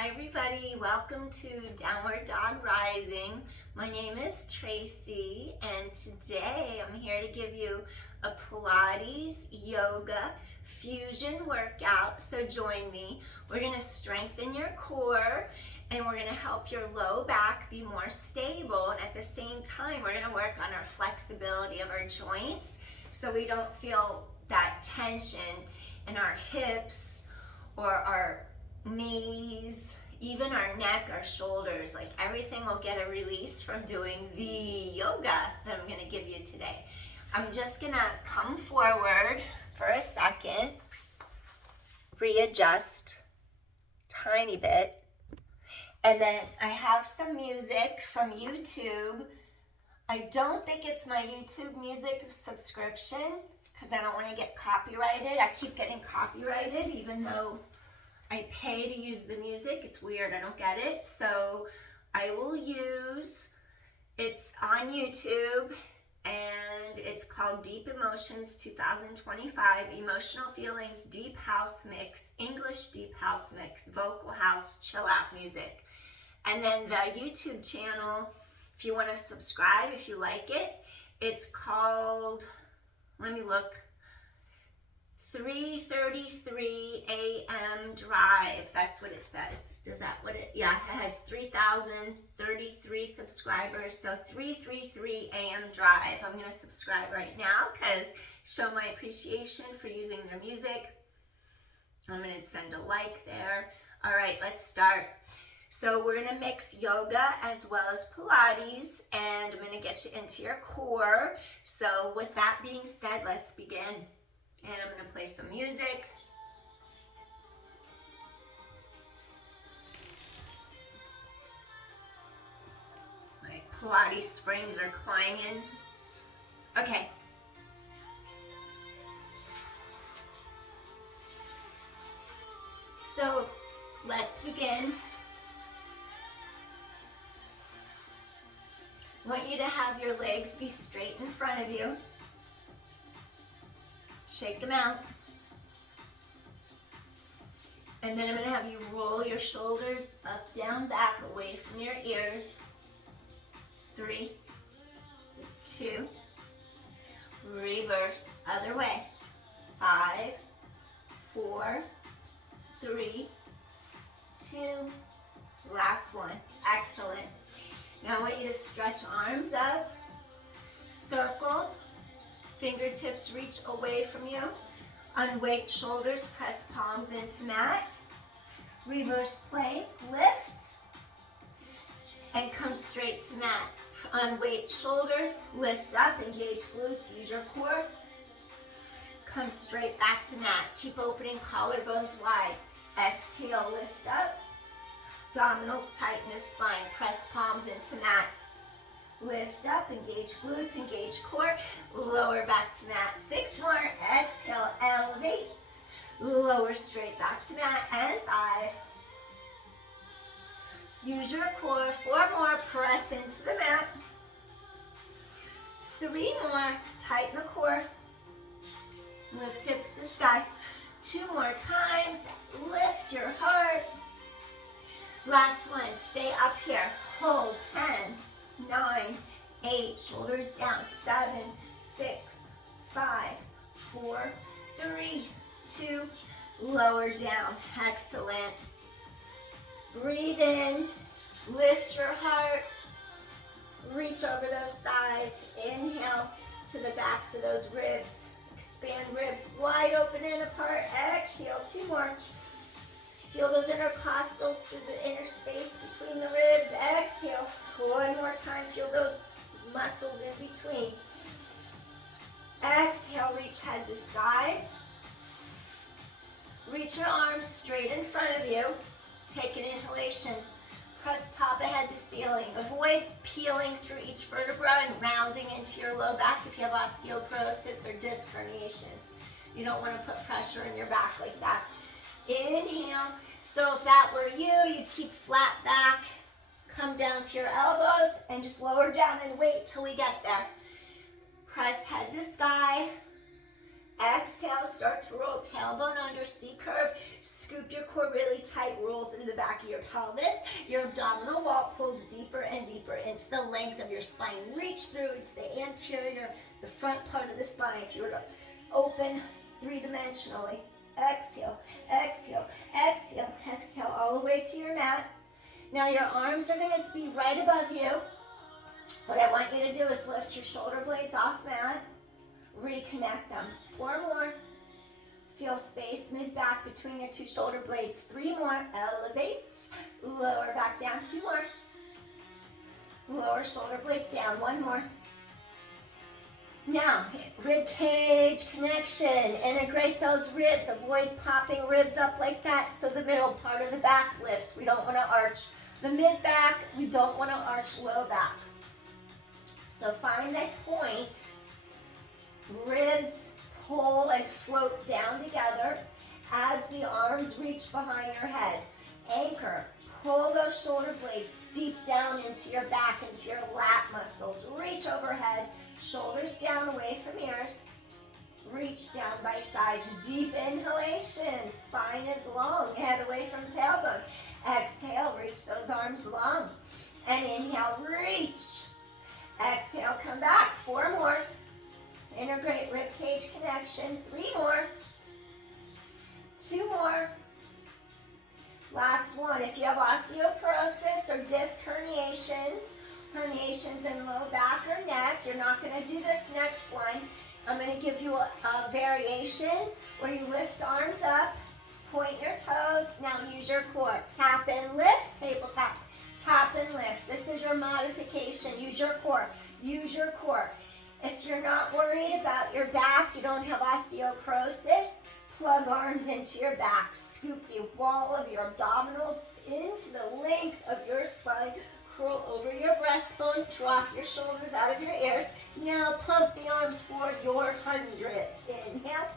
Hi everybody, welcome to Downward Dog Rising. My name is Tracy and today I'm here to give you a Pilates Yoga Fusion Workout. So join me. We're going to strengthen your core and we're going to help your low back be more stable, and at the same time we're going to work on our flexibility of our joints so we don't feel that tension in our hips or our knees, even our neck, our shoulders. Like everything will get a release from doing the yoga that I'm going to give you today. I'm just going to come forward for a second, readjust tiny bit, and then I have some music from YouTube. I don't think it's my YouTube music subscription because I don't want to get copyrighted. I keep getting copyrighted even though I pay to use the music. It's weird, I don't get it. So I will use, it's on YouTube and it's called Deep Emotions 2025, Emotional Feelings, Deep House Mix, English Deep House Mix, Vocal House, Chill Out Music. And then the YouTube channel, if you want to subscribe, if you like it, it's called, let me look, 3:33 a.m. drive. That's what it says. Does that what it? Yeah, it has 3,033 subscribers. So 3:33 a.m. drive. I'm gonna subscribe right now because show my appreciation for using their music. I'm gonna send a like there. All right, let's start. So we're gonna mix yoga as well as Pilates, and I'm gonna get you into your core. So with that being said, let's begin. And I'm going to play some music. My Pilates springs are clanging. Okay. So let's begin. I want you to have your legs be straight in front of you. Shake them out. And then I'm going to have you roll your shoulders up, down, back, away from your ears. 3, 2, reverse, other way. 5, 4, 3, 2, last one. Excellent. Now I want you to stretch arms up, circle. Fingertips reach away from you. Unweight shoulders, press palms into mat. Reverse plank, lift. And come straight to mat. Unweight shoulders, lift up, engage glutes, use your core. Come straight back to mat. Keep opening collarbones wide. Exhale, lift up. Abdominals tighten the spine. Press palms into mat. Lift up, engage glutes, engage core, lower back to mat. 6 more, exhale, elevate, lower straight back to mat, and 5. Use your core, 4 more, press into the mat. 3 more, tighten the core, lift hips to sky. 2 more times, lift your heart. Last one, stay up here, hold, 10. 9, 8, shoulders down, 7, 6, 5, 4, 3, 2, lower down. Excellent. Breathe in, lift your heart, reach over those thighs. Inhale to the backs of those ribs. Expand ribs wide open and apart. Exhale, 2 more. Feel those intercostals through the inner space between the ribs. Exhale. 1 more time. Feel those muscles in between. Exhale. Reach head to sky. Reach your arms straight in front of you. Take an inhalation. Press top of head to ceiling. Avoid peeling through each vertebra and rounding into your low back if you have osteoporosis or disc herniations. You don't want to put pressure in your back like that. Inhale. So if that were you, you'd keep flat back. Come down to your elbows and just lower down and wait till we get there. Press head to sky. Exhale, start to roll tailbone under, C curve. Scoop your core really tight, roll through the back of your pelvis. Your abdominal wall pulls deeper and deeper into the length of your spine. Reach through into the anterior, the front part of the spine. If you were to open three-dimensionally. Exhale, exhale, exhale, exhale all the way to your mat. Now your arms are going to be right above you. What I want you to do is lift your shoulder blades off mat. Reconnect them. 4 more. Feel space mid-back between your 2 shoulder blades. 3 more. Elevate. Lower back down. 2 more. Lower shoulder blades down. 1 more. Now, rib cage connection. Integrate those ribs. Avoid popping ribs up like that so the middle part of the back lifts. We don't want to arch the mid-back. We don't want to arch low back. So find that point. Ribs pull and float down together as the arms reach behind your head. Anchor. Pull those shoulder blades deep down into your back, into your lat muscles. Reach overhead. Shoulders down away from ears. Reach down by sides. Deep inhalation. Spine is long. Head away from tailbone. Exhale. Reach those arms long. And inhale. Reach. Exhale. Come back. 4 more. Integrate rib cage connection. 3 more. 2 more. Last one. If you have osteoporosis or disc herniations in low back or neck, you're not going to do this next one. I'm going to give you a variation where you lift arms up, point your toes. Now use your core. Tap and lift, table tap. Tap and lift. This is your modification. Use your core. Use your core. If you're not worried about your back, you don't have osteoporosis, plug arms into your back. Scoop the wall of your abdominals into the length of your spine. Curl over your breastbone. Drop your shoulders out of your ears. Now pump the arms forward, your hundreds. Inhale.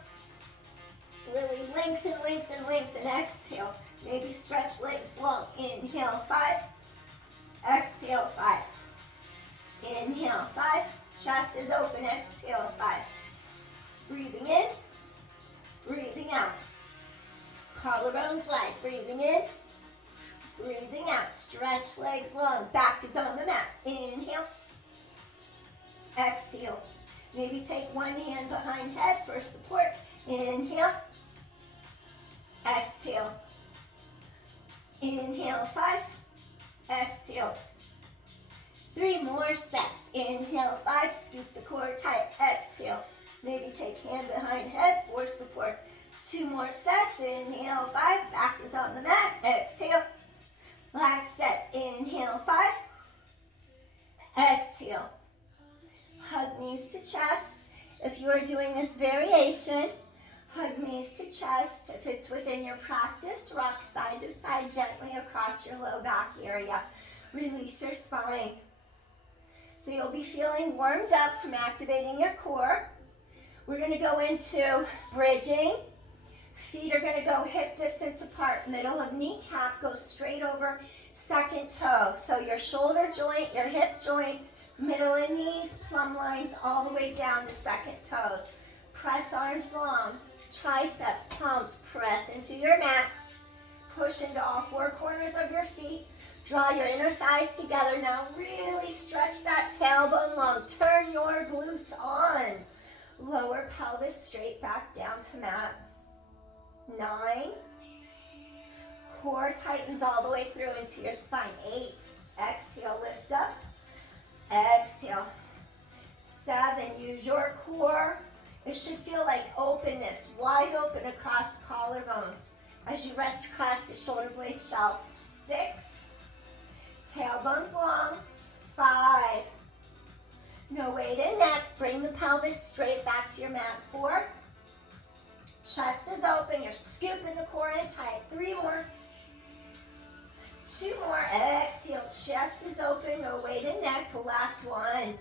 Really lengthen, lengthen, lengthen. Exhale. Maybe stretch legs long. Inhale, 5. Exhale, 5. Inhale, 5. Chest is open. Exhale, 5. Breathing in. Breathing out. Collarbones wide. Breathing in. Breathing out. Stretch legs long. Back is on the mat. Inhale. Exhale. Maybe take one hand behind head for support. Inhale. Exhale. Inhale, 5. Exhale. 3 more sets. Inhale, 5. Scoop the core tight. Exhale. Maybe take hand behind head for support. 2 more sets. Inhale, 5. Back is on the mat. Exhale. Last set. Inhale, 5. Exhale. Hug knees to chest. If you are doing this variation, hug knees to chest. If it's within your practice, rock side to side gently across your low back area. Release your spine. So you'll be feeling warmed up from activating your core. We're going to go into bridging. Feet are going to go hip distance apart. Middle of kneecap goes straight over second toe. So your shoulder joint, your hip joint, middle and knees, plumb lines all the way down to second toes. Press arms long. Triceps, palms, press into your mat. Push into all 4 corners of your feet. Draw your inner thighs together. Now really stretch that tailbone long. Turn your glutes on. Lower pelvis straight back down to mat. 9. Core tightens all the way through into your spine. 8. Exhale, lift up. Exhale. 7. Use your core. It should feel like openness, wide open across collarbones as you rest across the shoulder blade shelf. 6. Tailbones long. 5. No weight in neck. Bring the pelvis straight back to your mat. 4. Chest is open. You're scooping the core in tight. 3 more. 2 more. Exhale. Chest is open. No weight in neck. The last one.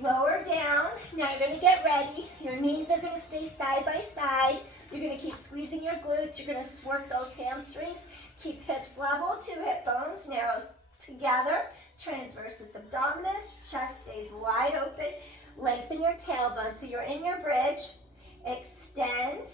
Lower down. Now you're going to get ready. Your knees are going to stay side by side. You're going to keep squeezing your glutes. You're going to work those hamstrings. Keep hips level. 2 hip bones narrow together. Transversus abdominis. Chest stays wide open. Lengthen your tailbone. So you're in your bridge. Extend.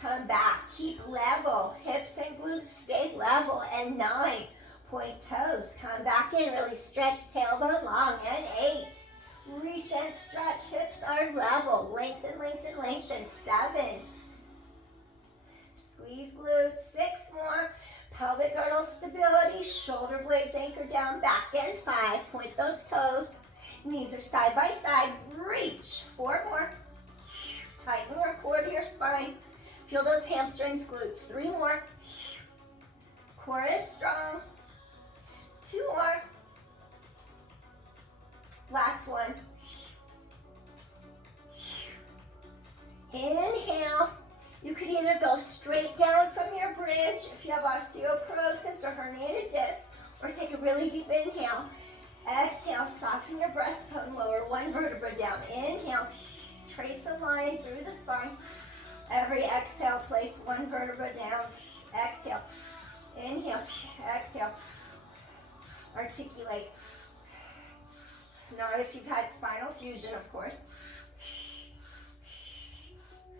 Come back. Keep level. Hips and glutes stay level. And 9. Point toes. Come back in. Really stretch tailbone long. And 8. Reach and stretch. Hips are level. Lengthen, lengthen, lengthen. 7. Squeeze glutes. 6 more. Pelvic girdle stability. Shoulder blades anchor down. Back and 5. Point those toes. Knees are side by side. Reach. 4 more. Tighten your core to your spine. Feel those hamstrings, glutes. 3 more. Core is strong. 2 more. Last one. Inhale. You could either go straight down from your bridge if you have osteoporosis or herniated disc, or take a really deep inhale. Exhale, soften your breastbone, lower 1 vertebra down. Inhale, trace a line through the spine. Every exhale, place 1 vertebra down. Exhale, inhale, exhale. Articulate. Not if you've had spinal fusion, of course.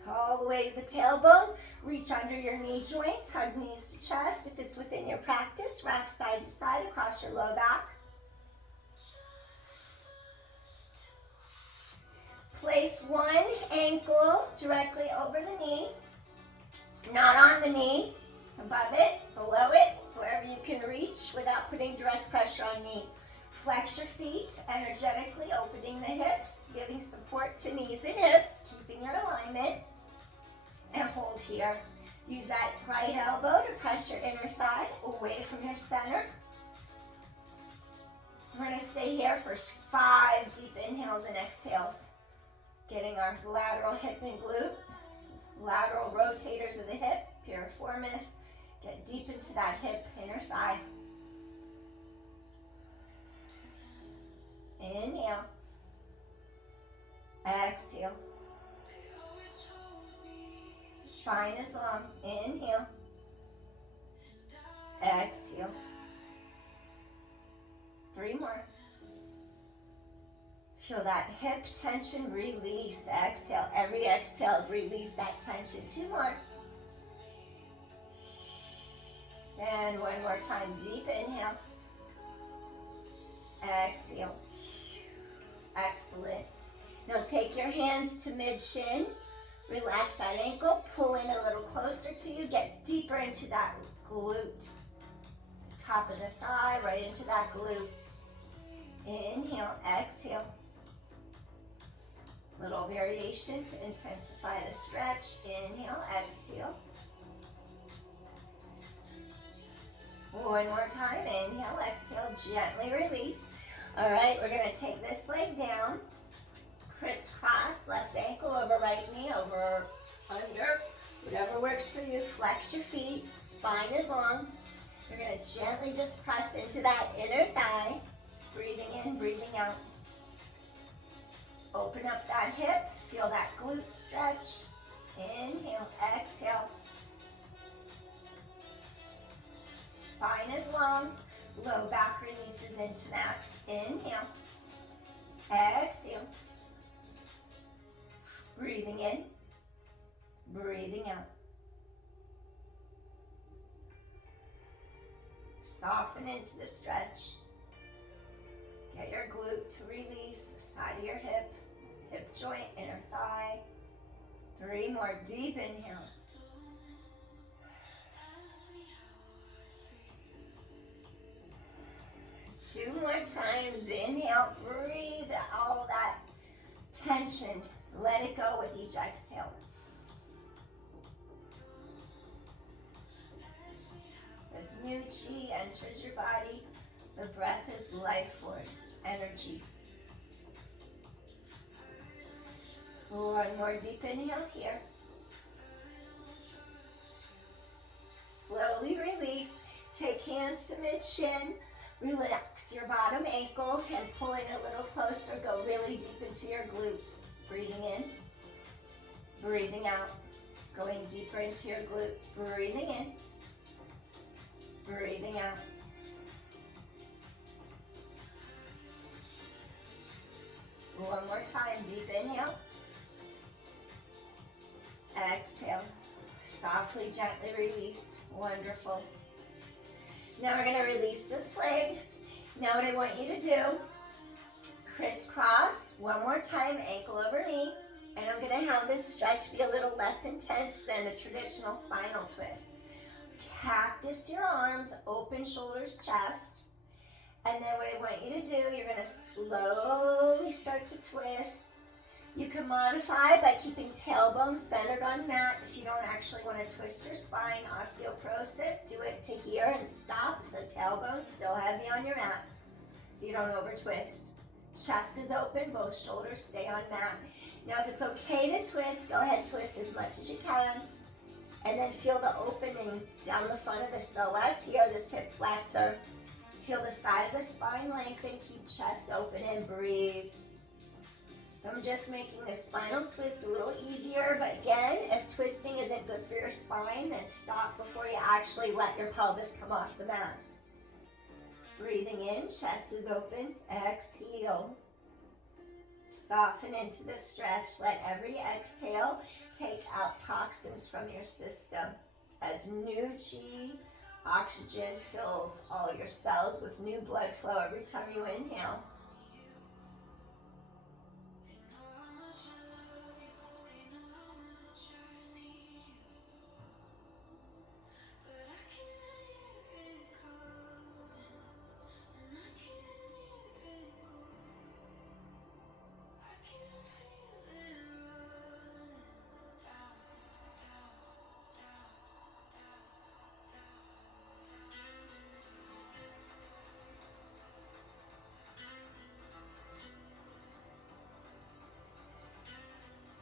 All the way to the tailbone. Reach under your knee joints. Hug knees to chest. If it's within your practice, rock side to side across your low back. Place 1 ankle directly over the knee. Not on the knee. Above it, below it, wherever you can reach without putting direct pressure on knee. Flex your feet, energetically opening the hips, giving support to knees and hips, keeping your alignment. And hold here. Use that right elbow to press your inner thigh away from your center. We're going to stay here for 5 deep inhales and exhales. Getting our lateral hip and glute, lateral rotators of the hip, piriformis. Get deep into that hip, inner thigh. Inhale. Exhale. Spine is long. Inhale. Exhale. 3 more. Feel that hip tension, release. Exhale. Every exhale, release that tension. 2 more. And 1 more time. Deep inhale. Exhale. Excellent. Now take your hands to mid-shin. Relax that ankle. Pull in a little closer to you. Get deeper into that glute. Top of the thigh, right into that glute. Inhale. Exhale. Little variation to intensify the stretch. Inhale. Exhale. 1 more time. Inhale. Exhale. Gently release. All right, we're going to take this leg down. Crisscross, left ankle over right knee, over, under, whatever works for you. Flex your feet, spine is long. You're going to gently just press into that inner thigh, breathing in, breathing out. Open up that hip, feel that glute stretch. Inhale, exhale. Spine is long, low back releases into that. Inhale, exhale. Breathing in, breathing out. Soften into the stretch. Get your glute to release, the side of your hip, hip joint, inner thigh. 3 more deep inhales. Two more times. Inhale, breathe all that tension. Let it go with each exhale. As new chi enters your body, the breath is life force, energy. 1 more deep inhale here. Slowly release. Take hands to mid-shin. Relax your bottom ankle and pull in a little closer. Go really deep into your glute. Breathing in, breathing out. Going deeper into your glute. Breathing in, breathing out. One One more time, deep inhale. Exhale. Softly, gently release. Wonderful. Now we're going to release this leg. Now what I want you to do, crisscross, one more time, ankle over knee. And I'm going to have this stretch be a little less intense than a traditional spinal twist. Cactus your arms, open shoulders, chest. And then what I want you to do, you're going to slowly start to twist. You can modify by keeping tailbone centered on mat. If you don't actually want to twist your spine, osteoporosis, do it to here and stop. So tailbone still heavy on your mat, so you don't over twist. Chest is open, both shoulders stay on mat. Now if it's okay to twist, go ahead, twist as much as you can. And then feel the opening down the front of the psoas here, this hip flexor. Feel the side of the spine lengthen, keep chest open and breathe. So I'm just making the spinal twist a little easier, but again, if twisting isn't good for your spine, then stop before you actually let your pelvis come off the mat. Breathing in, chest is open, exhale. Soften into the stretch. Let every exhale take out toxins from your system as new chi, oxygen fills all your cells with new blood flow every time you inhale.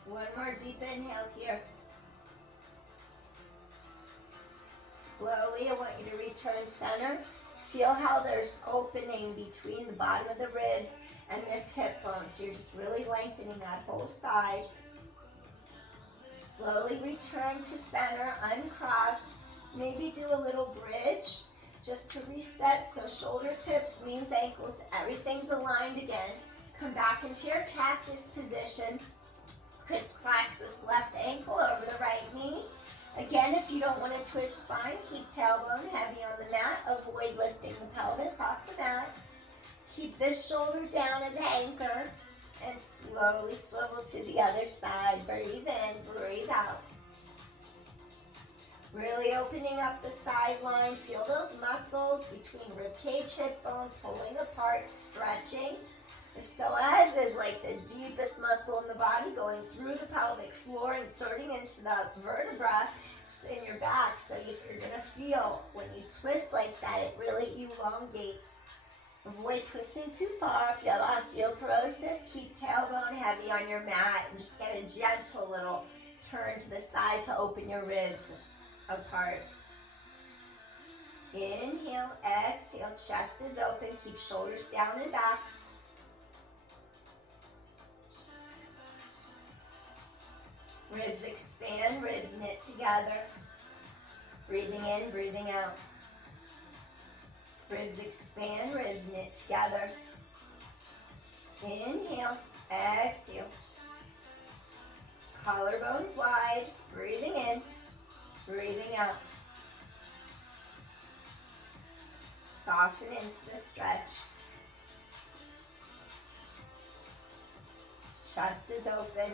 One more deep inhale here. Slowly, I want you to return center. Feel how there's opening between the bottom of the ribs and this hip bone. So you're just really lengthening that whole side. Slowly return to center, uncross. Maybe do a little bridge just to reset. So shoulders, hips, knees, ankles, everything's aligned again. Come back into your cactus position. Crisscross this left ankle over the right knee. Again, if you don't want to twist spine, keep tailbone heavy on the mat. Avoid lifting the pelvis off the mat. Keep this shoulder down as an anchor. And slowly swivel to the other side. Breathe in, breathe out. Really opening up the sideline. Feel those muscles between ribcage, hip bone pulling apart, stretching. The psoas is like the deepest muscle in the body, going through the pelvic floor, inserting into the vertebra in your back. So you're going to feel when you twist like that, it really elongates. Avoid twisting too far. If you have osteoporosis, keep tailbone heavy on your mat and just get a gentle little turn to the side to open your ribs apart. Inhale, exhale, chest is open, keep shoulders down and back. Ribs expand, ribs knit together. Breathing in, breathing out. Ribs expand, ribs knit together. Inhale, exhale. Collarbones wide, breathing in, breathing out. Soften into the stretch. Chest is open.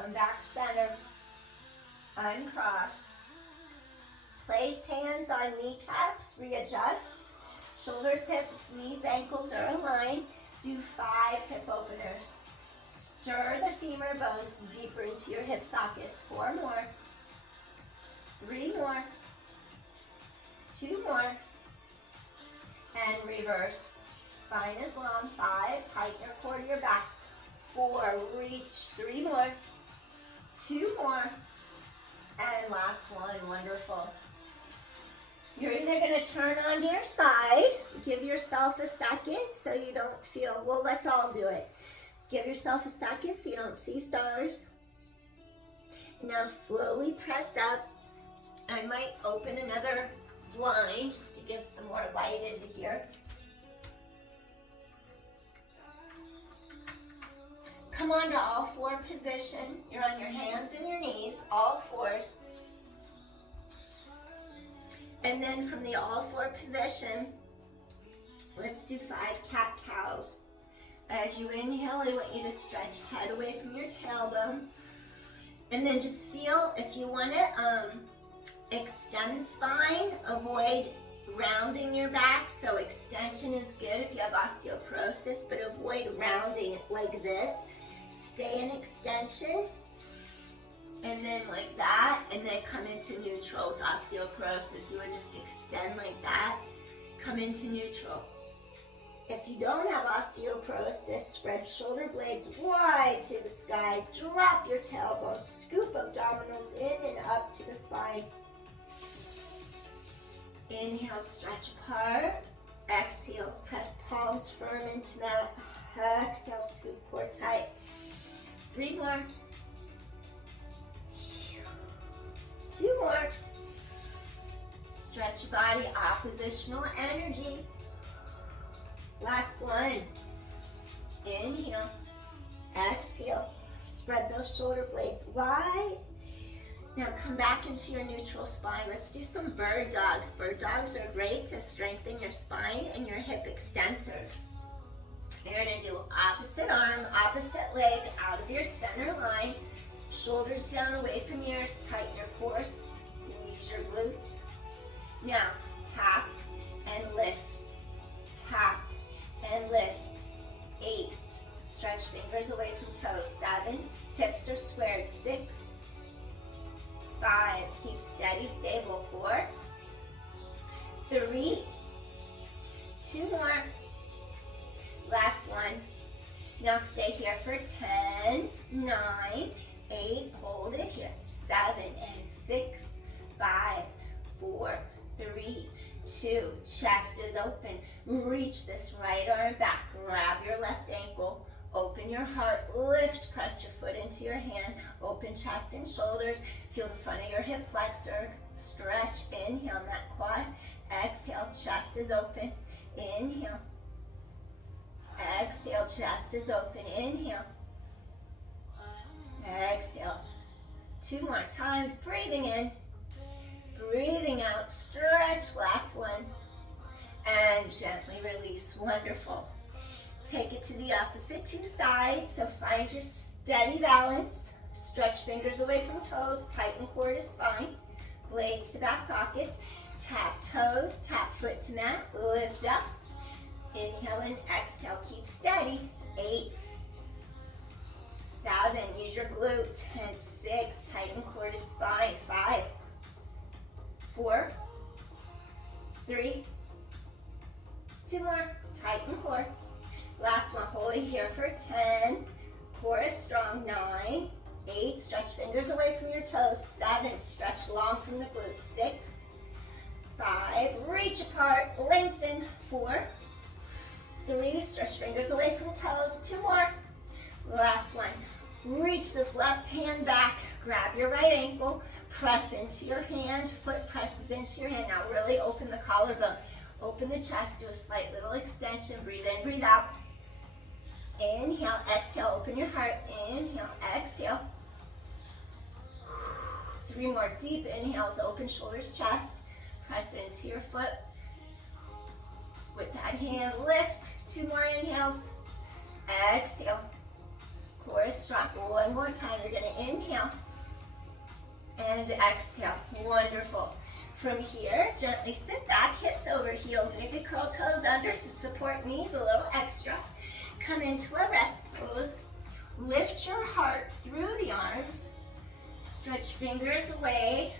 Come back center, uncross. Place hands on kneecaps, readjust. Shoulders, hips, knees, ankles are aligned. Do 5 hip openers. Stir the femur bones deeper into your hip sockets. 4 more. 3 more. 2 more. And reverse. Spine is long. 5, tighten your core to your back. 4, reach. 3 more. 2 more. And last one, wonderful. You're either going to turn onto your side, give yourself a second so you don't feel, well, let's all do it. Give yourself a second so you don't see stars. Now slowly press up. I might open another blind just to give some more light into here. Come on to all four position. You're on your hands and your knees, all fours. And then from the all four position, let's do 5 cat-cows. As you inhale, I want you to stretch head away from your tailbone. And then just feel, if you want to extend spine, avoid rounding your back. So extension is good if you have osteoporosis, but avoid rounding it like this. Stay in extension. And then like that, and then come into neutral with osteoporosis. You would just extend like that, come into neutral. If you don't have osteoporosis, spread shoulder blades wide to the sky, drop your tailbone, scoop abdominals in and up to the spine. Inhale, stretch apart. Exhale, press palms firm into that. Exhale, scoop core tight. 3 more. 2 more. Stretch your body, oppositional energy. Last one. Inhale. Exhale. Spread those shoulder blades wide. Now come back into your neutral spine. Let's do some bird dogs. Bird dogs are great to strengthen your spine and your hip extensors. You're going to do opposite arm, opposite leg out of your center line. Shoulders down away from yours, tighten your core, squeeze your glute. Now, tap and lift, tap and lift. 8, stretch fingers away from toes. 7, hips are squared. 6, 5, keep steady, stable. 4, 3, 2 more. Last one. Now stay here for 10, 9, 8, hold it here. 7 and 6, 5, 4, 3, 2, chest is open. Reach this right arm back. Grab your left ankle. Open your heart. Lift. Press your foot into your hand. Open chest and shoulders. Feel the front of your hip flexor. Stretch. Inhale, that quad. Exhale, chest is open. Inhale. Exhale, chest is open. Inhale. Exhale. 2 more times. Breathing in. Breathing out. Stretch. Last one. And gently release. Wonderful. Take it to the opposite 2 sides. So find your steady balance. Stretch fingers away from toes. Tighten core to spine. Blades to back pockets. Tap toes. Tap foot to mat. Lift up. Inhale and exhale. Keep steady. 8, 7. Use your glute. And 6. Tighten core to spine. 5, 4, 3, 2 more. Tighten core. Last one. Hold it here for 10. Core is strong. 9, 8. Stretch fingers away from your toes. 7. Stretch long from the glutes. 6, 5. Reach apart. Lengthen. 4, 3. Stretch fingers away from toes. 2 more. Last one. Reach this left hand back. Grab your right ankle. Press into your hand. Foot presses into your hand. Now really open the collarbone. Open the chest. Do a slight little extension. Breathe in, breathe out. Inhale, exhale. Open your heart. Inhale, exhale. 3 more deep inhales. Open shoulders, chest. Press into your foot. With that hand, lift. 2 more inhales. Exhale. Core is strong. 1 more time. You're going to inhale and exhale. Wonderful. From here, gently sit back, hips over heels. Maybe curl toes under to support knees a little extra. Come into a rest pose. Lift your heart through the arms. Stretch fingers away.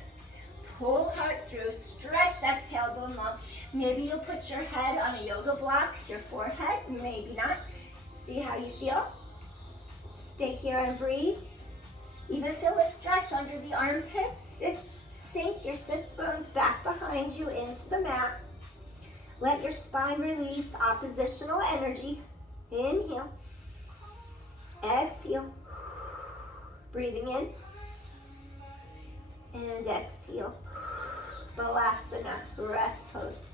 Pull heart through. Stretch that tailbone long. Maybe you'll put your head on a yoga block, your forehead, maybe not. See how you feel. Stay here and breathe. Even feel a stretch under the armpits. 6, Sink your sits bones back behind you into the mat. Let your spine release oppositional energy. Inhale. Exhale. Breathing in. And exhale. Balasana, rest pose.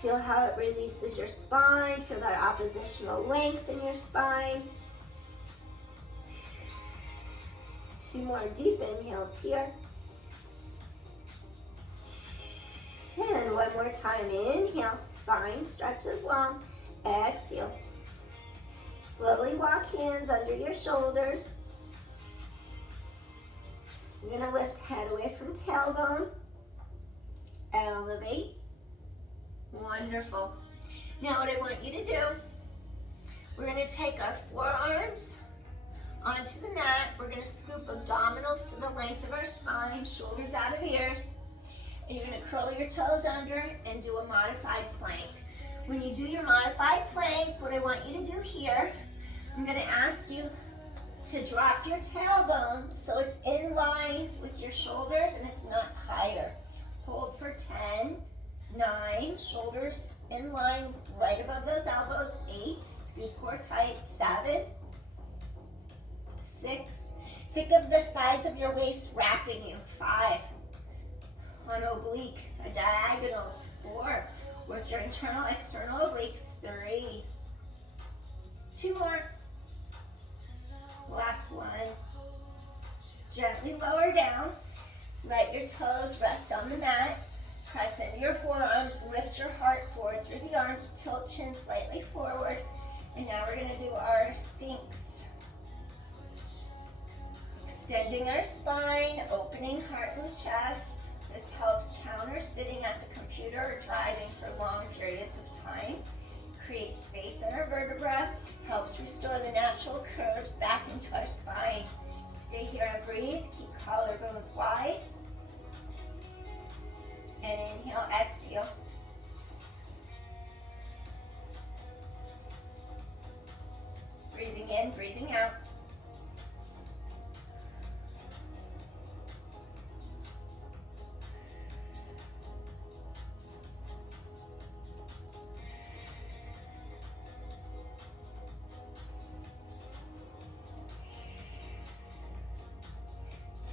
Feel how it releases your spine. Feel that oppositional length in your spine. 2 more deep inhales here. And 1 more time. Inhale, spine stretches long. Exhale. Slowly walk hands under your shoulders. You're going to lift head away from tailbone. Elevate. Wonderful. Now what I want you to do, we're going to take our forearms onto the mat. We're going to scoop abdominals to the length of our spine, shoulders out of ears. And you're going to curl your toes under and do a modified plank. When you do your modified plank, what I want you to do here, I'm going to ask you to drop your tailbone so it's in line with your shoulders and it's not higher. Hold for 10, 9, shoulders in line right above those elbows. 8, scoot core tight. 7, 6, think of the sides of your waist wrapping you. 5, on oblique, diagonals. 4, work your internal, external obliques. 3, 2 more. Last one. Gently lower down. Let your toes rest on the mat. Press into your forearms. Lift your heart forward through the arms. Tilt chin slightly forward. And now we're going to do our Sphinx. Extending our spine, opening heart and chest. This helps counter sitting at the computer or driving for long periods of time. Creates space in our vertebra, helps restore the natural curves back into our spine. Stay here and breathe. Keep collarbones wide. And inhale, exhale. Breathing in, breathing out.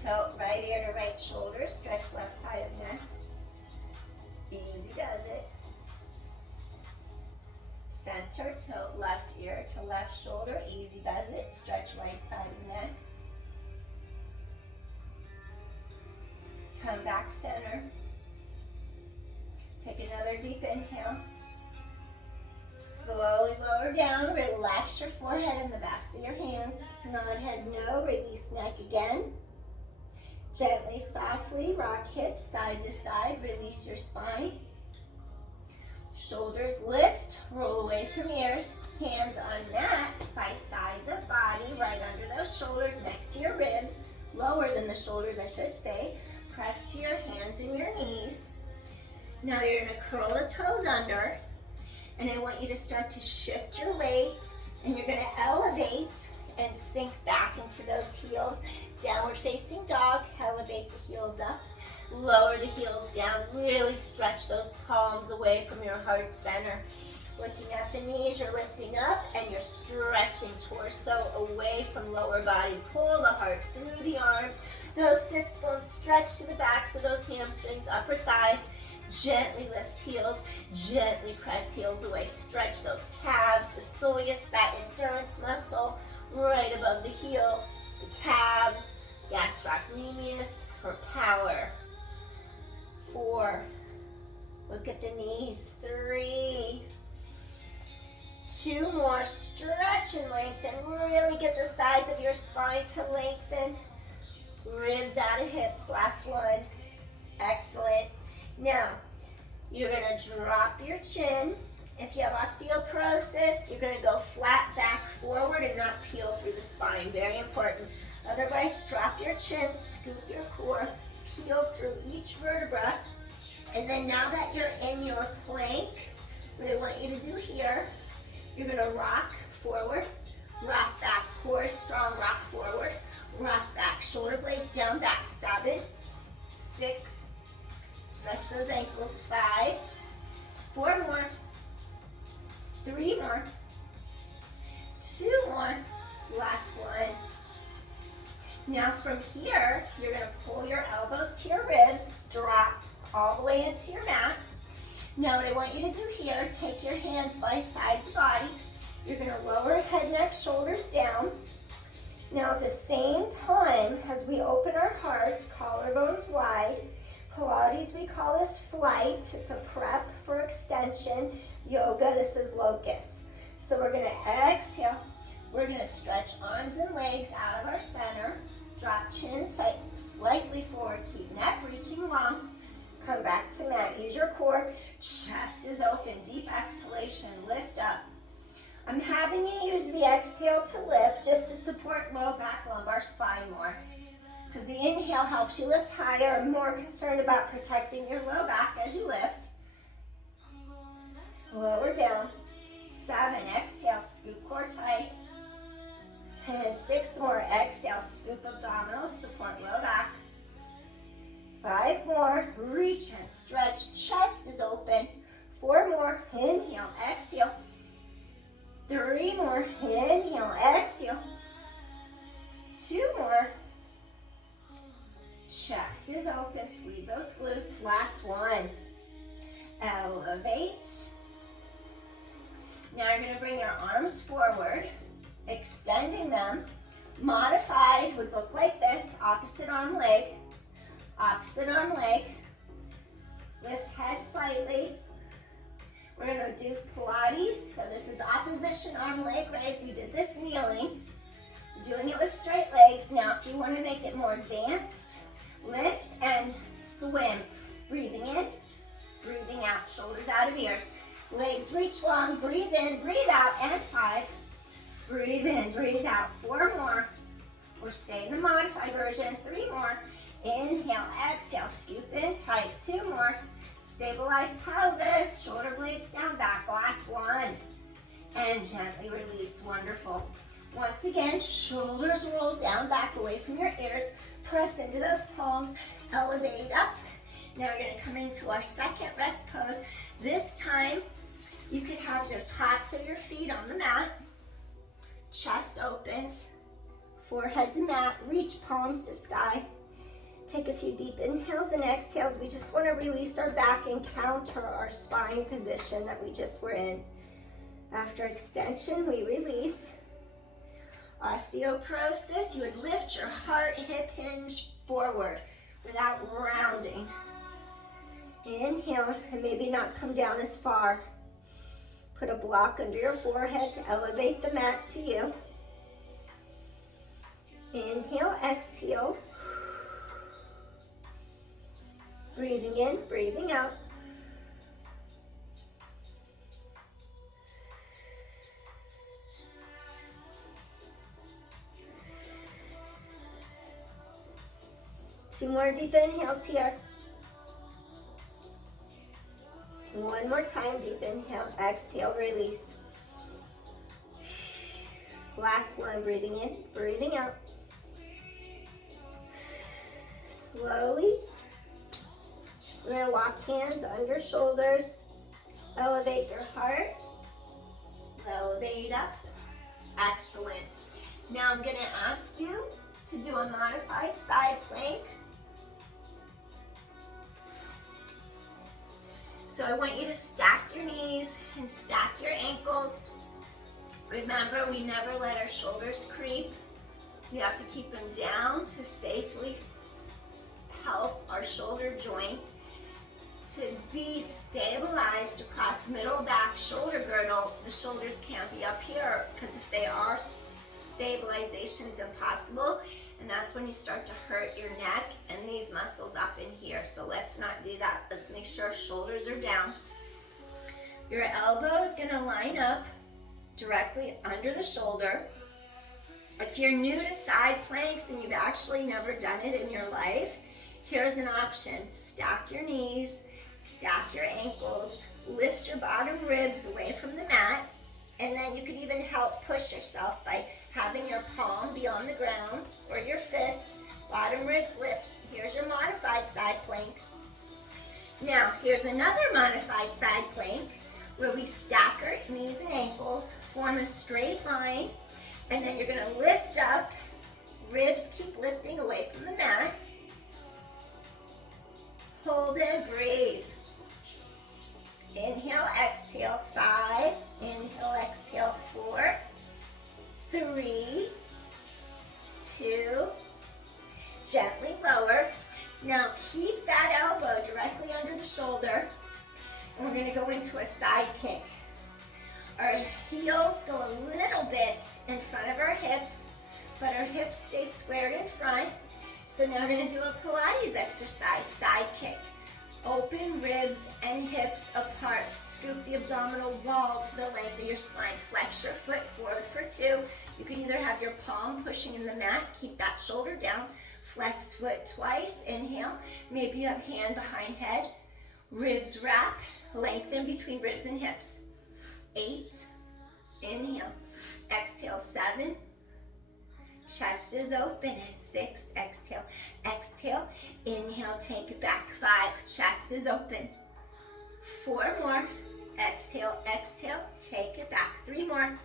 Tilt right ear to right shoulder, stretch left side of neck. Easy does it. Center, tilt left ear to left shoulder. Easy does it. Stretch right side of neck. Come back center. Take another deep inhale. Slowly lower down. Relax your forehead and the backs of your hands. Nod head no. Release neck again. Gently, softly rock hips side to side. Release your spine. Shoulders lift, roll away from ears. Hands on mat by sides of body, right under those shoulders, next to your ribs. Lower than the shoulders, I should say. Press to your hands and your knees. Now you're going to curl the toes under. And I want you to start to shift your weight. And you're going to elevate and sink back into those heels. Downward facing dog, elevate the heels up, lower the heels down, really stretch those palms away from your heart center. Looking at the knees, you're lifting up and you're stretching torso away from lower body. Pull the heart through the arms. Those sits bones stretch to the backs of those hamstrings, upper thighs. Gently lift heels, gently press heels away. Stretch those calves, the soleus, that endurance muscle right above the heel. The calves, gastrocnemius for power. 4, look at the knees. 3, 2 more, stretch and lengthen. Really get the sides of your spine to lengthen. Ribs out of hips, last one. Excellent. Now, you're gonna drop your chin. If you have osteoporosis, you're going to go flat back forward and not peel through the spine. Very important. Otherwise, drop your chin, scoop your core, peel through each vertebra. And then now that you're in your plank, what I want you to do here, you're going to rock forward, Rock back, core strong, rock forward. Rock back, shoulder blades down, back. 7, 6, stretch those ankles. 5, 4 more. 3 more. 2 more. Last one. Now from here, you're gonna pull your elbows to your ribs, drop all the way into your mat. Now what I want you to do here, take your hands by sides of the body. You're gonna lower head, neck, shoulders down. Now at the same time, as we open our heart, collarbones wide. Pilates, we call this flight. It's a prep for extension. Yoga, this is locust. So we're gonna exhale. We're gonna stretch arms and legs out of our center. Drop chin slightly forward. Keep neck reaching long. Come back to mat. Use your core. Chest is open. Deep exhalation. Lift up. I'm having you use the exhale to lift just to support low back, lumbar spine more. Because the inhale helps you lift higher. I'm more concerned about protecting your low back as you lift. Lower down. 7, exhale, scoop core tight. And 6 more, exhale, scoop abdominals, support low back. 5 more, reach and stretch, chest is open. 4 more, inhale, exhale. 3 more, inhale, exhale. 2 more, chest is open, squeeze those glutes. Last one, elevate. Now you're gonna bring your arms forward, extending them. Modified would look like this, opposite arm leg, opposite arm leg. Lift head slightly. We're gonna do Pilates, so this is opposition arm leg raise. We did this kneeling, doing it with straight legs. Now if you wanna make it more advanced, lift and swim. Breathing in, breathing out, shoulders out of ears. Legs reach long, breathe in, breathe out, and 5. Breathe in, breathe out, 4 more. We're staying in the modified version, 3 more. Inhale, exhale, scoop in tight, 2 more. Stabilize pelvis, shoulder blades down, back, last one. And gently release, wonderful. Once again, shoulders roll down, back away from your ears. Press into those palms, elevate up. Now we're gonna come into our second rest pose. This time, you can have your tops of your feet on the mat. Chest opens, forehead to mat, reach palms to sky. Take a few deep inhales and exhales. We just want to release our back and counter our spine position that we just were in. After extension, we release. Osteoporosis, you would lift your heart, hip hinge forward without rounding. Inhale, and maybe not come down as far. Put a block under your forehead to elevate the mat to you. Inhale, exhale. Breathing in, breathing out. Two more deep inhales here. One more time, deep inhale, exhale, release. Last one, breathing in, breathing out. Slowly, we're gonna walk hands under shoulders, elevate your heart, elevate up, excellent. Now I'm gonna ask you to do a modified side plank. So I want you to stack your knees and stack your ankles. Remember, we never let our shoulders creep. We have to keep them down to safely help our shoulder joint to be stabilized across middle back shoulder girdle. The shoulders can't be up here because if they are, stabilization's impossible. And that's when you start to hurt your neck and these muscles up in here. So let's not do that. Let's make sure shoulders are down. Your elbow is gonna line up directly under the shoulder. If you're new to side planks and you've actually never done it in your life, here's an option. Stack your knees, stack your ankles, lift your bottom ribs away from the mat, And then you could even help push yourself by having your palm be on the ground or your fist, bottom ribs lift. Here's your modified side plank. Now, here's another modified side plank where we stack our knees and ankles, form a straight line, and then you're gonna lift up, ribs keep lifting away from the mat. Hold and breathe. Inhale, exhale, 5. Inhale, exhale, 4, 3, 2. Gently lower. Now keep that elbow directly under the shoulder. And we're going to go into a side kick. Our heels go a little bit in front of our hips, but our hips stay squared in front. So now we're going to do a Pilates exercise, side kick. Open ribs and hips apart. Scoop the abdominal wall to the length of your spine. Flex your foot forward for 2. You can either have your palm pushing in the mat, keep that shoulder down. Flex foot twice, inhale. Maybe you have hand behind head. Ribs wrap, lengthen between ribs and hips. 8, inhale. Exhale, 7. Chest is open at 6, exhale. Exhale, inhale, take it back. 5, chest is open. 4 more. Exhale, exhale, take it back. 3 more.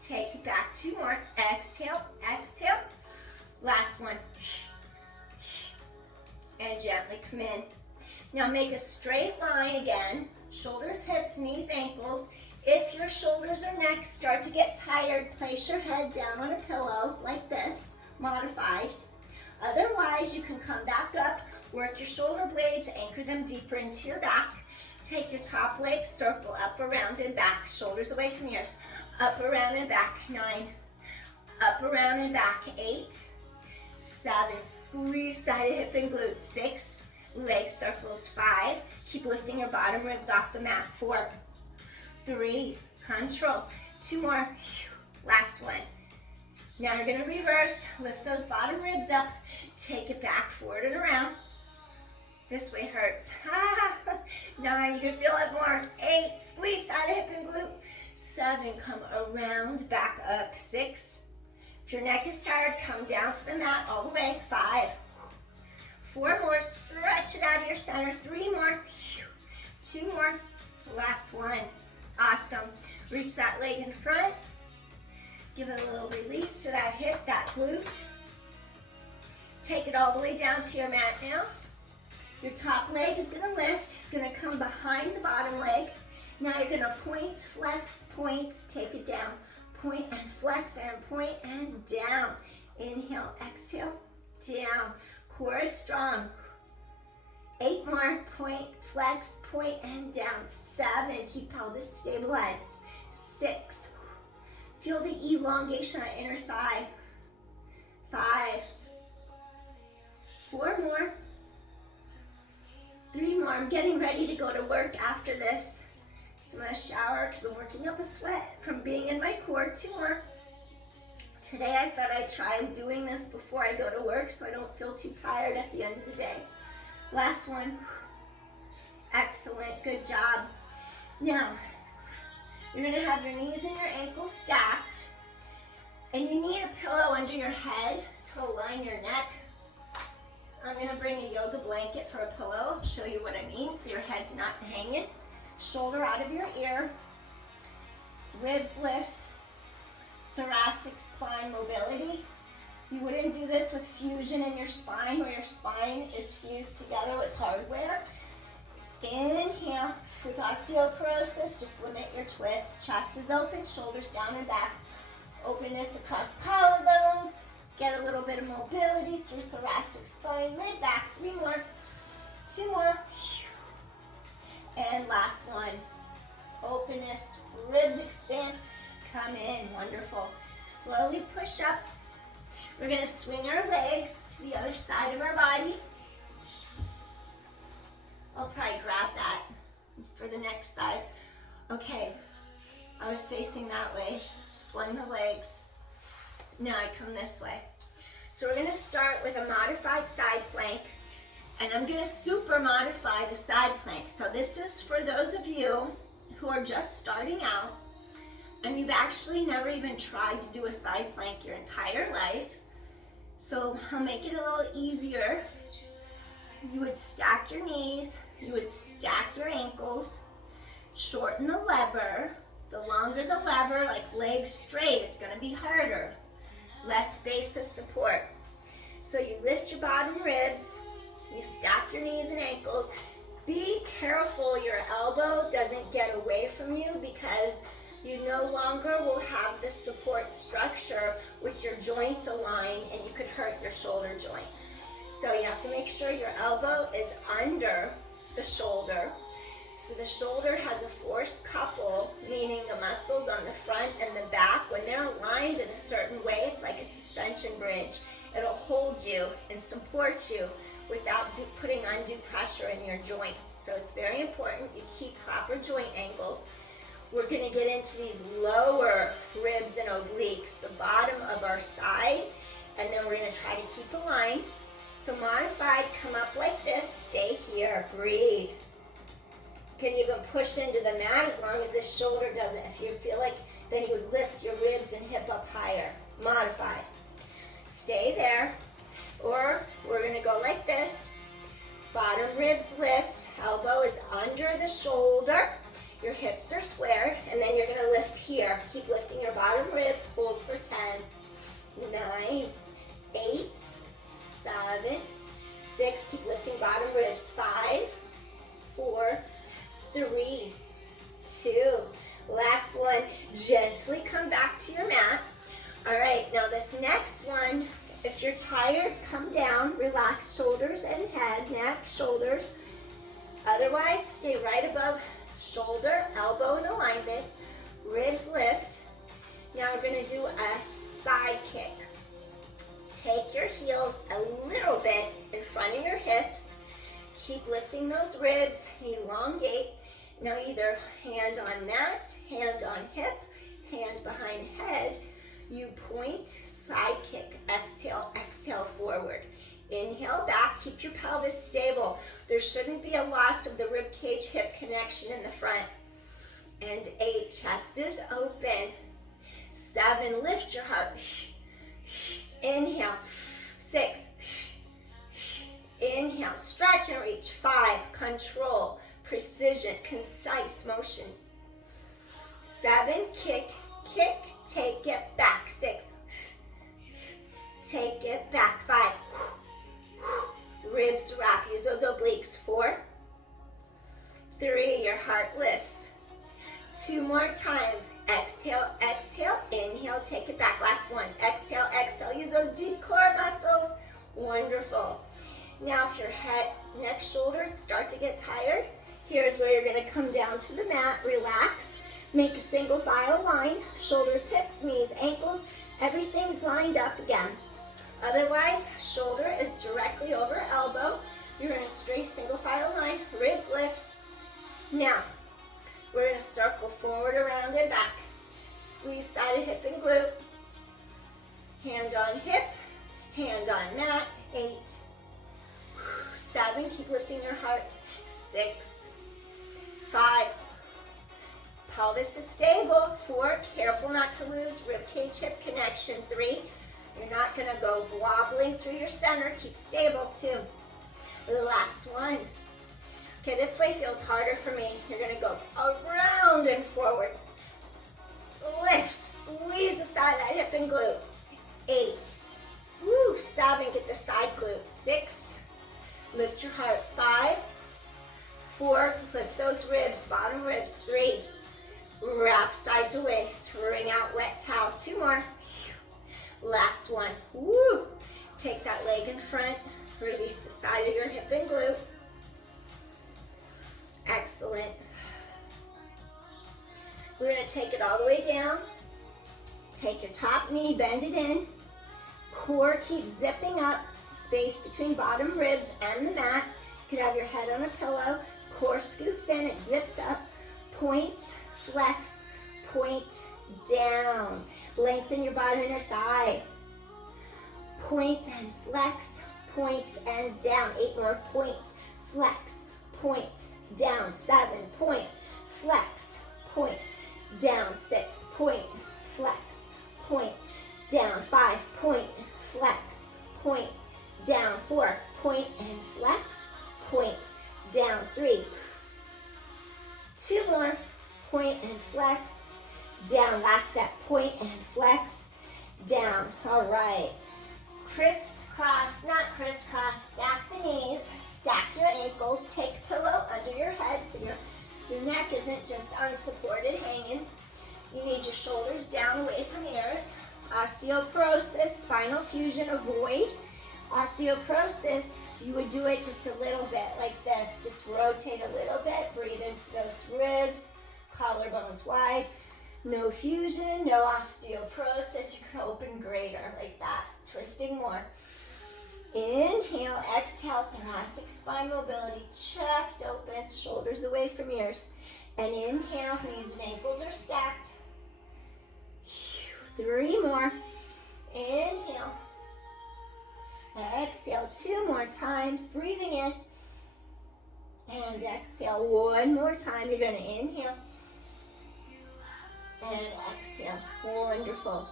Take it back. 2 more. Exhale, exhale. Last one. And gently come in. Now make a straight line again. Shoulders, hips, knees, ankles. If your shoulders or neck start to get tired, place your head down on a pillow like this, modified. Otherwise, you can come back up, work your shoulder blades, anchor them deeper into your back. Take your top leg, circle up, around, and back. Shoulders away from ears. Up, around, and back. 9. Up, around, and back. 8. 7. Squeeze side of hip and glute. 6. Leg circles. 5. Keep lifting your bottom ribs off the mat. 4. 3, control. 2 more. Last one. Now you're gonna reverse. Lift those bottom ribs up. Take it back, forward and around. This way hurts. 9, you're gonna feel it more. 8, squeeze side of hip and glute. 7, come around, back up. 6, if your neck is tired, come down to the mat all the way. 5, 4 more, stretch it out of your center. 3 more, 2 more, last one. Awesome. Reach that leg in front. Give it a little release to that hip, that glute. Take it all the way down to your mat now. Your top leg is gonna lift. It's gonna come behind the bottom leg. Now you're gonna point, flex, point, take it down. Point and flex and point and down. Inhale, exhale, down. Core is strong. 8 more, point, flex, point, and down. 7, keep pelvis stabilized. 6, feel the elongation on inner thigh. 5, 4 more. 3 more, I'm getting ready to go to work after this. So I'm gonna shower because I'm working up a sweat from being in my core. 2 more. Today I thought I'd try doing this before I go to work so I don't feel too tired at the end of the day. Last one. Excellent, good job. Now, you're gonna have your knees and your ankles stacked, and you need a pillow under your head to align your neck. I'm gonna bring a yoga blanket for a pillow. I'll show you what I mean so your head's not hanging. Shoulder out of your ear. Ribs lift. Thoracic spine mobility. You wouldn't do this with fusion in your spine where your spine is fused together with hardware. Inhale. With osteoporosis, just limit your twist. Chest is open, shoulders down and back. Openness across collarbones. Get a little bit of mobility through thoracic spine. Lay back. 3 more. 2 more. And last one. Openness. Ribs expand. Come in. Wonderful. Slowly push up. We're going to swing our legs to the other side of our body. I'll probably grab that for the next side. Okay, I was facing that way. Swing the legs. Now I come this way. So we're going to start with a modified side plank, and I'm going to super modify the side plank. So this is for those of you who are just starting out and you've actually never even tried to do a side plank your entire life. So I'll make it a little easier. You would stack your knees, you would stack your ankles, shorten the lever. The longer the lever, like legs straight, it's gonna be harder. Less space of support. So you lift your bottom ribs, you stack your knees and ankles. Be careful your elbow doesn't get away from you, because you no longer will have the support structure with your joints aligned and you could hurt your shoulder joint. So you have to make sure your elbow is under the shoulder. So the shoulder has a forced couple, meaning the muscles on the front and the back, when they're aligned in a certain way, it's like a suspension bridge. It'll hold you and support you without putting undue pressure in your joints. So it's very important you keep proper joint angles. We're gonna get into these lower ribs and obliques, the bottom of our side, and then we're gonna try to keep aligned. So modified, come up like this, stay here, breathe. You can even push into the mat as long as this shoulder doesn't. If you feel like, then you would lift your ribs and hip up higher. Modified. Stay there. Or we're gonna go like this. Bottom ribs lift, elbow is under the shoulder. Your hips are squared, and then you're gonna lift here. Keep lifting your bottom ribs, hold for 10, 9, 8, 7, 6, keep lifting bottom ribs, 5, 4, 3, 2, last one. Gently come back to your mat. All right, now this next one, if you're tired, come down, relax shoulders and head, neck, shoulders. Otherwise, stay right above shoulder, elbow in alignment, ribs lift. Now we're gonna do a side kick. Take your heels a little bit in front of your hips. Keep lifting those ribs, elongate. Now either hand on mat, hand on hip, hand behind head. You point, side kick, exhale, exhale forward. Inhale back, keep your pelvis stable. There shouldn't be a loss of the rib cage hip connection in the front. And 8, chest is open. 7, lift your heart. Inhale. 6, inhale, stretch and reach. 5, control, precision, concise motion. 7, kick, kick, take it back. 6, take it back. 5, ribs wrap, use those obliques. 4, 3, your heart lifts. 2 more times. Exhale, exhale, inhale, take it back. Last one. Exhale, exhale. Use those deep core muscles. Wonderful. Now if your head, neck, shoulders start to get tired, here's where you're going to come down to the mat, relax, make a single file line, shoulders, hips, knees, ankles, everything's lined up again. Otherwise, shoulder is directly over elbow. You're in a straight single file line, ribs lift. Now, we're going to circle forward, around, and back. Squeeze side of hip and glute. Hand on hip, hand on mat. 8, 7, keep lifting your heart. 6, 5, pelvis is stable. 4, careful not to lose rib cage hip connection. 3, you're not going to go wobbling through your center. Keep stable. 2, the last one. Okay, this way feels harder for me. You're gonna go around and forward. Lift, squeeze the side of that hip and glute. 8, woo, 7, get the side glute. 6, lift your heart. 5, 4, lift those ribs, bottom ribs. 3, wrap sides of waist, wring out wet towel. 2 more. Last one, woo. Take that leg in front, release the side of your hip and glute. Excellent. We're going to take it all the way down. Take your top knee, bend it in. Core keeps zipping up. Space between bottom ribs and the mat. You could have your head on a pillow. Core scoops in, it zips up. Point, flex, point, down. Lengthen your bottom inner thigh. Point and flex, point and down. 8 more. Point, flex, point, down. 7, point, flex, point, down, 6, point, flex, point, down, 5, point, flex, point, down, 4, point and flex, point, down, 3, 2 more, point and flex, down, last set, point and flex, down. All right, crisscross, not crisscross, stack the knees, stack your ankles, take a pillow under your head so your neck isn't just unsupported hanging. You need your shoulders down away from ears. Osteoporosis, spinal fusion, avoid. Osteoporosis, you would do it just a little bit like this. Just rotate a little bit, breathe into those ribs, collarbones wide. No fusion, no osteoporosis. You can open greater like that, twisting more. Inhale, exhale, thoracic spine mobility, chest opens, shoulders away from ears. And inhale, knees and ankles are stacked. 3 more. Inhale. Exhale 2 more times, breathing in. And exhale 1 more time. You're going to inhale. And exhale. Wonderful.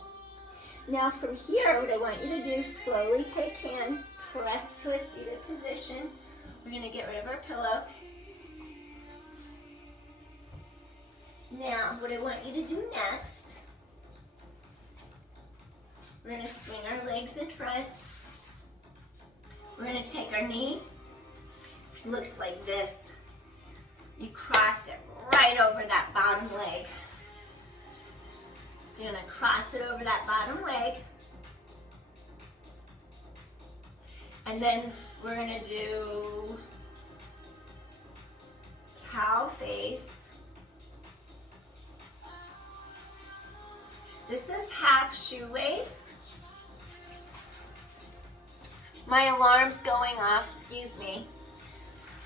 Now from here, what I want you to do, slowly take hand, press to a seated position. We're going to get rid of our pillow. Now, what I want you to do next, we're going to swing our legs in front. We're going to take our knee. It looks like this. You cross it right over that bottom leg. So you're going to cross it over that bottom leg. And then we're going to do cow face. This is half shoelace. My alarm's going off, excuse me.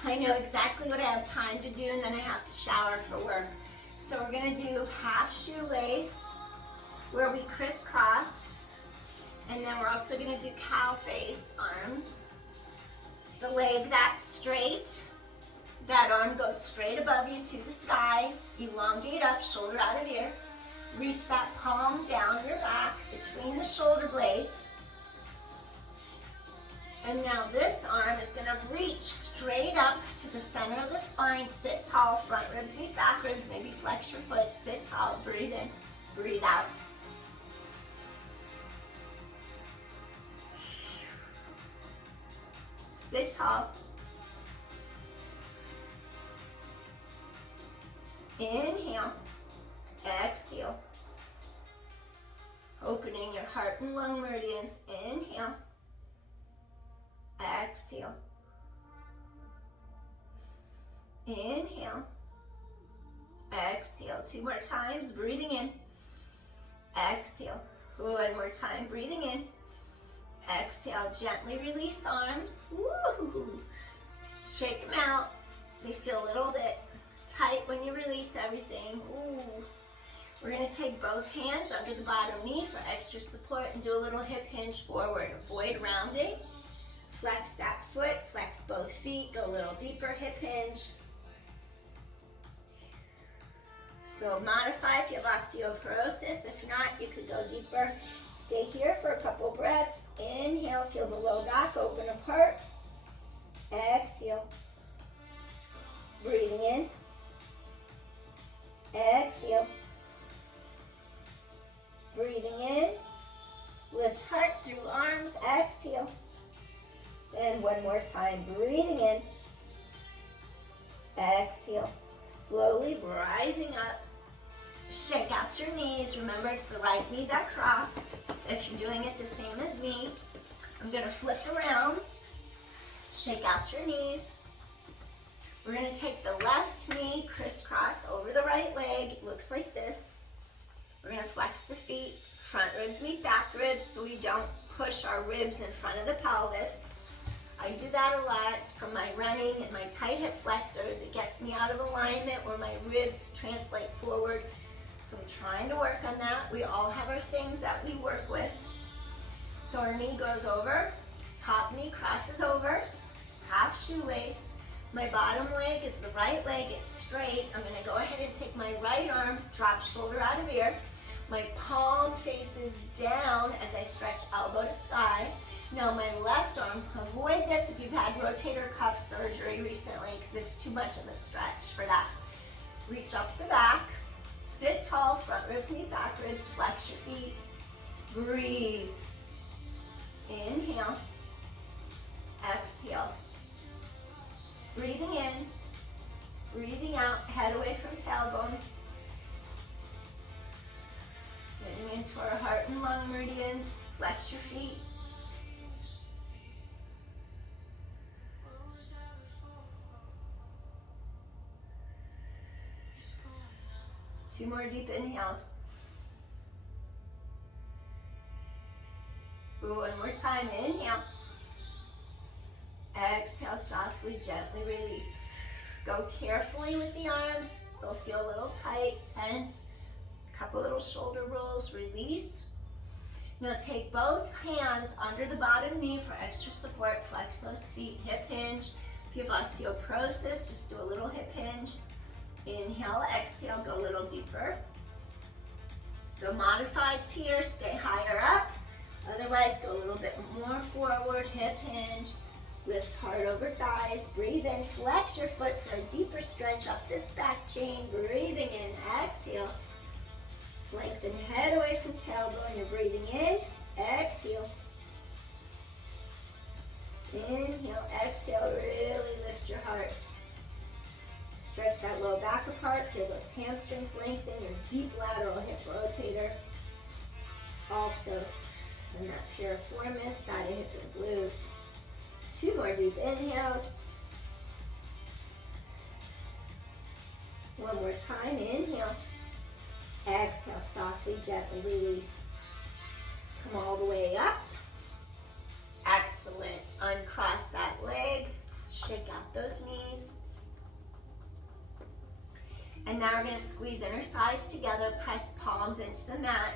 I know exactly what I have time to do and then I have to shower for work. So we're gonna do half shoelace where we crisscross, and then we're also gonna do cow face arms. The leg that's straight, that arm goes straight above you to the sky, elongate up, shoulder out of ear. Reach that palm down your back between the shoulder blades. And now this arm is going to reach straight up to the center of the spine. Sit tall, front ribs meet back ribs. Maybe flex your foot. Sit tall, breathe in, breathe out. Sit tall. Inhale. Exhale. Opening your heart and lung meridians. Inhale. Exhale. Inhale. Exhale. 2 more times. Breathing in. Exhale. 1 more time. Breathing in. Exhale. Gently release arms. Woo! Shake them out. They feel a little bit tight when you release everything. Ooh. We're going to take both hands under the bottom knee for extra support and do a little hip hinge forward. Avoid rounding. Flex that foot, flex both feet, go a little deeper, hip hinge. So modify if you have osteoporosis. If not, you could go deeper. Stay here for a couple breaths. Inhale, feel the low back open apart. Exhale. Breathing in. Exhale. Breathing in. Lift heart through arms. Exhale. And 1 more time. Breathing in. Exhale. Slowly rising up. Shake out your knees. Remember, it's the right knee that crossed. If you're doing it the same as me, I'm going to flip around. Shake out your knees. We're going to take the left knee, crisscross over the right leg. It looks like this. We're going to flex the feet. Front ribs meet back ribs so we don't push our ribs in front of the pelvis. I do that a lot from my running and my tight hip flexors. It gets me out of alignment where my ribs translate forward. So I'm trying to work on that. We all have our things that we work with. So our knee goes over, top knee crosses over, half shoelace. My bottom leg is the right leg, it's straight. I'm gonna go ahead and take my right arm, drop shoulder out of ear. My palm faces down as I stretch elbow to sky. Now my left arm, avoid this if you've had rotator cuff surgery recently because it's too much of a stretch for that. Reach up the back, sit tall, front ribs meet back ribs, flex your feet. Breathe. Inhale. Exhale. Breathing in, breathing out, head away from tailbone. Getting into our heart and lung meridians. Flex your feet. Two more deep inhales. One more time. Inhale. Exhale, softly, gently release. Go carefully with the arms. They'll feel a little tight, tense. Couple little shoulder rolls, release. Now take both hands under the bottom knee for extra support. Flex those feet, hip hinge. If you have osteoporosis, just do a little hip hinge. Inhale, exhale, go a little deeper. So modifieds here, stay higher up. Otherwise, go a little bit more forward, hip hinge. Lift heart over thighs, breathe in, flex your foot for a deeper stretch up this back chain. Breathing in, exhale. Lengthen head away from tailbone, you're breathing in, exhale. Inhale, exhale, really lift your heart. Stretch that low back apart, feel those hamstrings lengthen, your deep lateral hip rotator. Also, in that piriformis, side of hip and glute. Two more deep inhales. One more time, inhale. Exhale, softly, gently release. Come all the way up. Excellent. Uncross that leg. Shake out those knees. And now we're going to squeeze inner thighs together, press palms into the mat.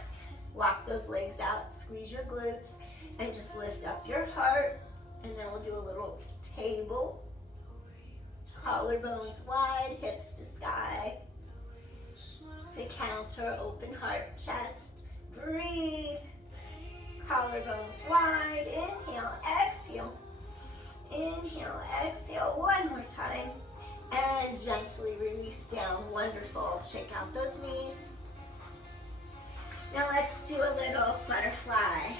Walk those legs out, squeeze your glutes, and just lift up your heart. And then we'll do a little table. Collarbones wide, hips to sky. To counter, open heart, chest. Breathe. Collarbones wide. Inhale, exhale. Inhale, exhale. One more time. And gently release down. Wonderful. Shake out those knees. Now let's do a little butterfly.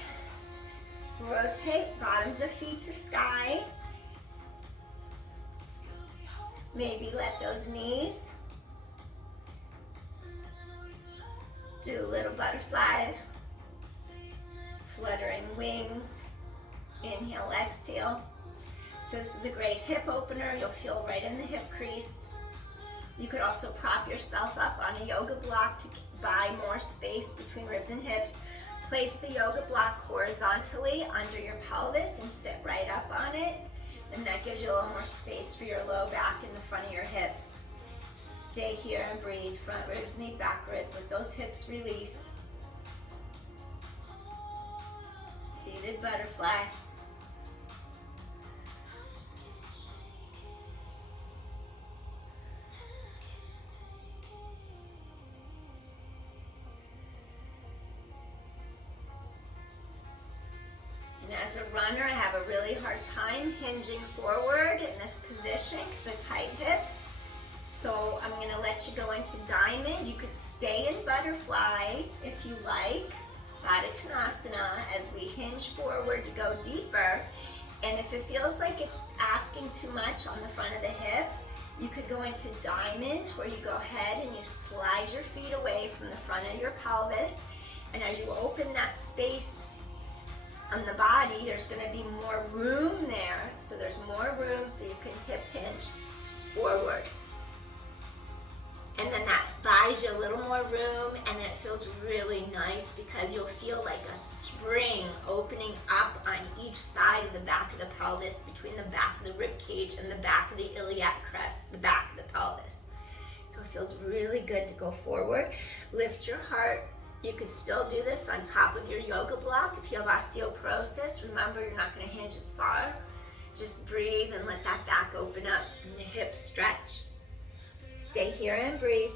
Rotate bottoms of feet to sky. Maybe let those knees. Do a little butterfly. Fluttering wings. Inhale, exhale. So this is a great hip opener. You'll feel right in the hip crease. You could also prop yourself up on a yoga block to buy more space between ribs and hips. Place the yoga block horizontally under your pelvis and sit right up on it. And that gives you a little more space for your low back and the front of your hips. Stay here and breathe. Front ribs meet back ribs. Let those hips release. Seated butterfly. As a runner, I have a really hard time hinging forward in this position because of tight hips. So I'm going to let you go into diamond. You could stay in butterfly if you like, Baddha Konasana, as we hinge forward to go deeper. And if it feels like it's asking too much on the front of the hip, you could go into diamond, where you go ahead and you slide your feet away from the front of your pelvis. And as you open that space on the body, there's going to be more room there. So there's more room so you can hip hinge forward. And then that buys you a little more room, and then it feels really nice because you'll feel like a spring opening up on each side of the back of the pelvis, between the back of the rib cage and the back of the iliac crest, the back of the pelvis. So it feels really good to go forward. Lift your heart. You could still do this on top of your yoga block. If you have osteoporosis, remember you're not going to hinge as far. Just breathe and let that back open up and the hips stretch. Stay here and breathe.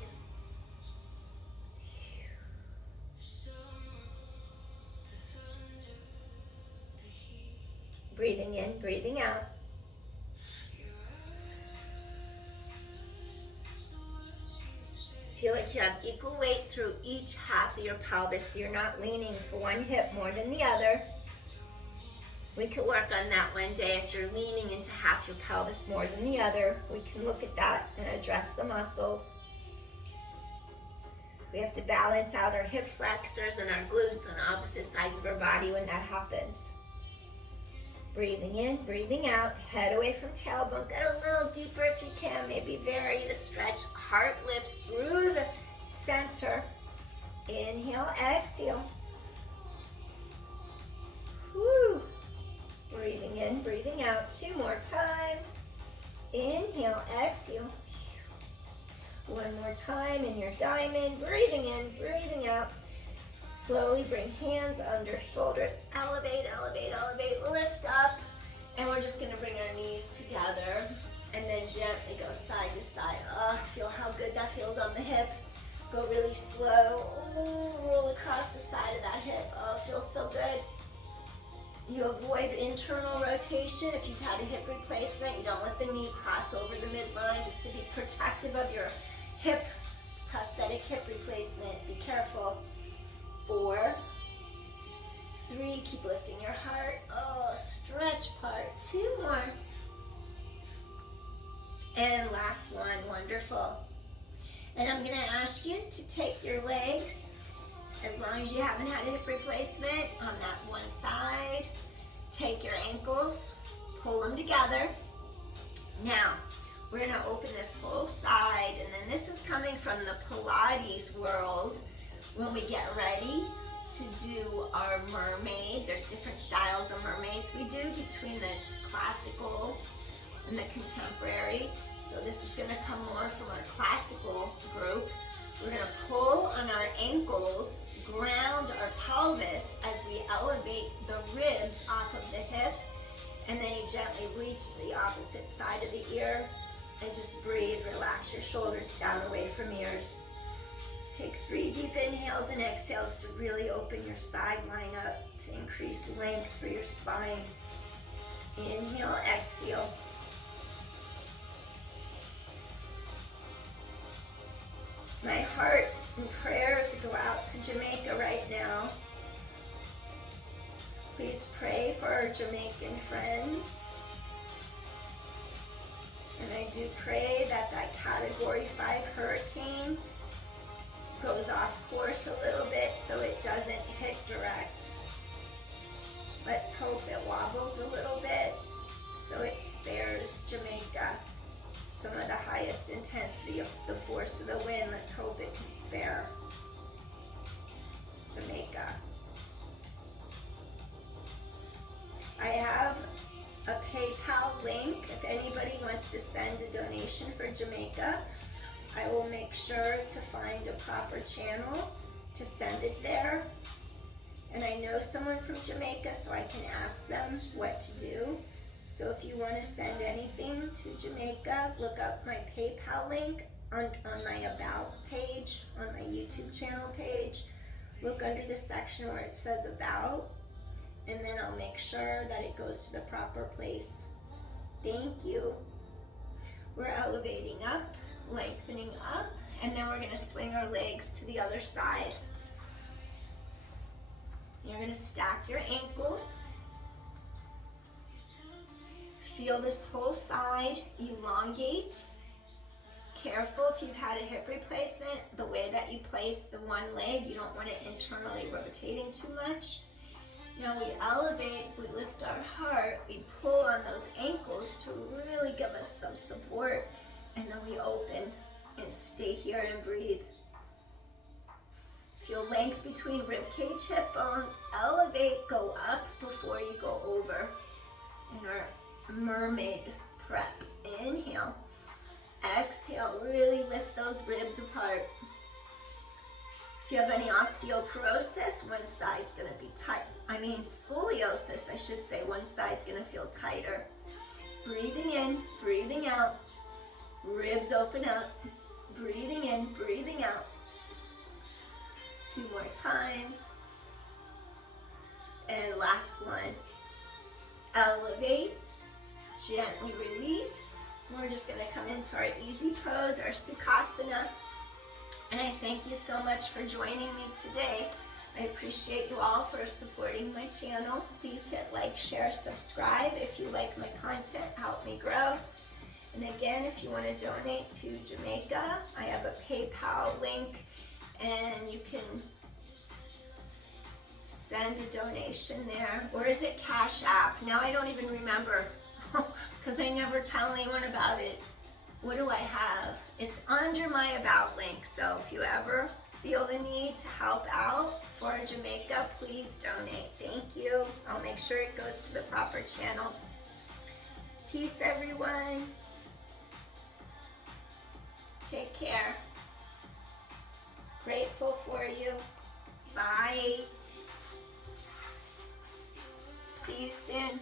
Breathing in, breathing out. Feel like you have equal weight through each half of your pelvis, so you're not leaning to one hip more than the other. We can work on that one day. If you're leaning into half your pelvis more than the other, we can look at that and address the muscles. We have to balance out our hip flexors and our glutes on opposite sides of our body when that happens. Breathing in, breathing out, head away from tailbone. Get a little deeper if you can. Maybe vary the stretch. Heart lifts through the center. Inhale, exhale. Whew. Breathing in, breathing out. 2 more times. Inhale, exhale. One more time in your diamond. Breathing in, breathing out. Slowly bring hands under shoulders. Elevate, elevate, elevate. Lift up. And we're just going to bring our knees together. And then gently go side to side. Oh, feel how good that feels on the hip. Go really slow. Ooh, roll across the side of that hip. Oh, feels so good. You avoid internal rotation. If you've had a hip replacement, you don't let the knee cross over the midline just to be protective of your hip, prosthetic hip replacement. Be careful. 4, 3, keep lifting your heart. Oh, stretch part. 2 more. And last one, wonderful. And I'm gonna ask you to take your legs, as long as you haven't had a hip replacement, on that one side. Take your ankles, pull them together. Now, we're gonna open this whole side, and then this is coming from the Pilates world. When we get ready to do our mermaid, there's different styles of mermaids we do between the classical and the contemporary. So this is gonna come more from our classical group. We're gonna pull on our ankles, ground our pelvis as we elevate the ribs off of the hip, and then you gently reach to the opposite side of the ear and just breathe. Relax your shoulders down away from ears. Take 3 deep inhales and exhales to really open your side line up, to increase length for your spine. Inhale, exhale. My heart and prayers go out to Jamaica right now. Please pray for our Jamaican friends. And I do pray that that Category 5 hurricane goes off course a little bit so it doesn't hit direct. Let's hope it wobbles a little bit so it spares Jamaica some of the highest intensity of the force of the wind. Let's hope it can spare Jamaica. I have a PayPal link if anybody wants to send a donation for Jamaica. I will make sure to find a proper channel to send it there. And I know someone from Jamaica, so I can ask them what to do. So if you want to send anything to Jamaica, look up my PayPal link on my About page, on my YouTube channel page. Look under the section where it says About, and then I'll make sure that it goes to the proper place. Thank you. We're elevating up, lengthening up, and then we're going to swing our legs to the other side. You're going to stack your ankles. Feel this whole side elongate. Careful if you've had a hip replacement, the way that you place the one leg, you don't want it internally rotating too much. Now we elevate, we lift our heart, we pull on those ankles to really give us some support, and then we open and stay here and breathe. Feel length between ribcage, hip bones. Elevate, go up before you go over. In our mermaid prep. Inhale. Exhale, really lift those ribs apart. If you have any osteoporosis, one side's gonna be tight. Scoliosis, I should say, one side's gonna feel tighter. Breathing in, breathing out. Ribs open up. Breathing in, breathing out. 2 more times. And last one. Elevate, gently release. We're just gonna come into our easy pose, our Sukhasana. And I thank you so much for joining me today. I appreciate you all for supporting my channel. Please hit like, share, subscribe if you like my content, help me grow. And again, if you want to donate to Jamaica, I have a PayPal link and you can send a donation there. Or is it Cash App? Now I don't even remember because I never tell anyone about it. What do I have? It's under my About link, so if you ever feel the need to help out for Jamaica, please donate. Thank you. I'll make sure it goes to the proper channel. Peace, everyone. Take care. Grateful for you. Bye. See you soon.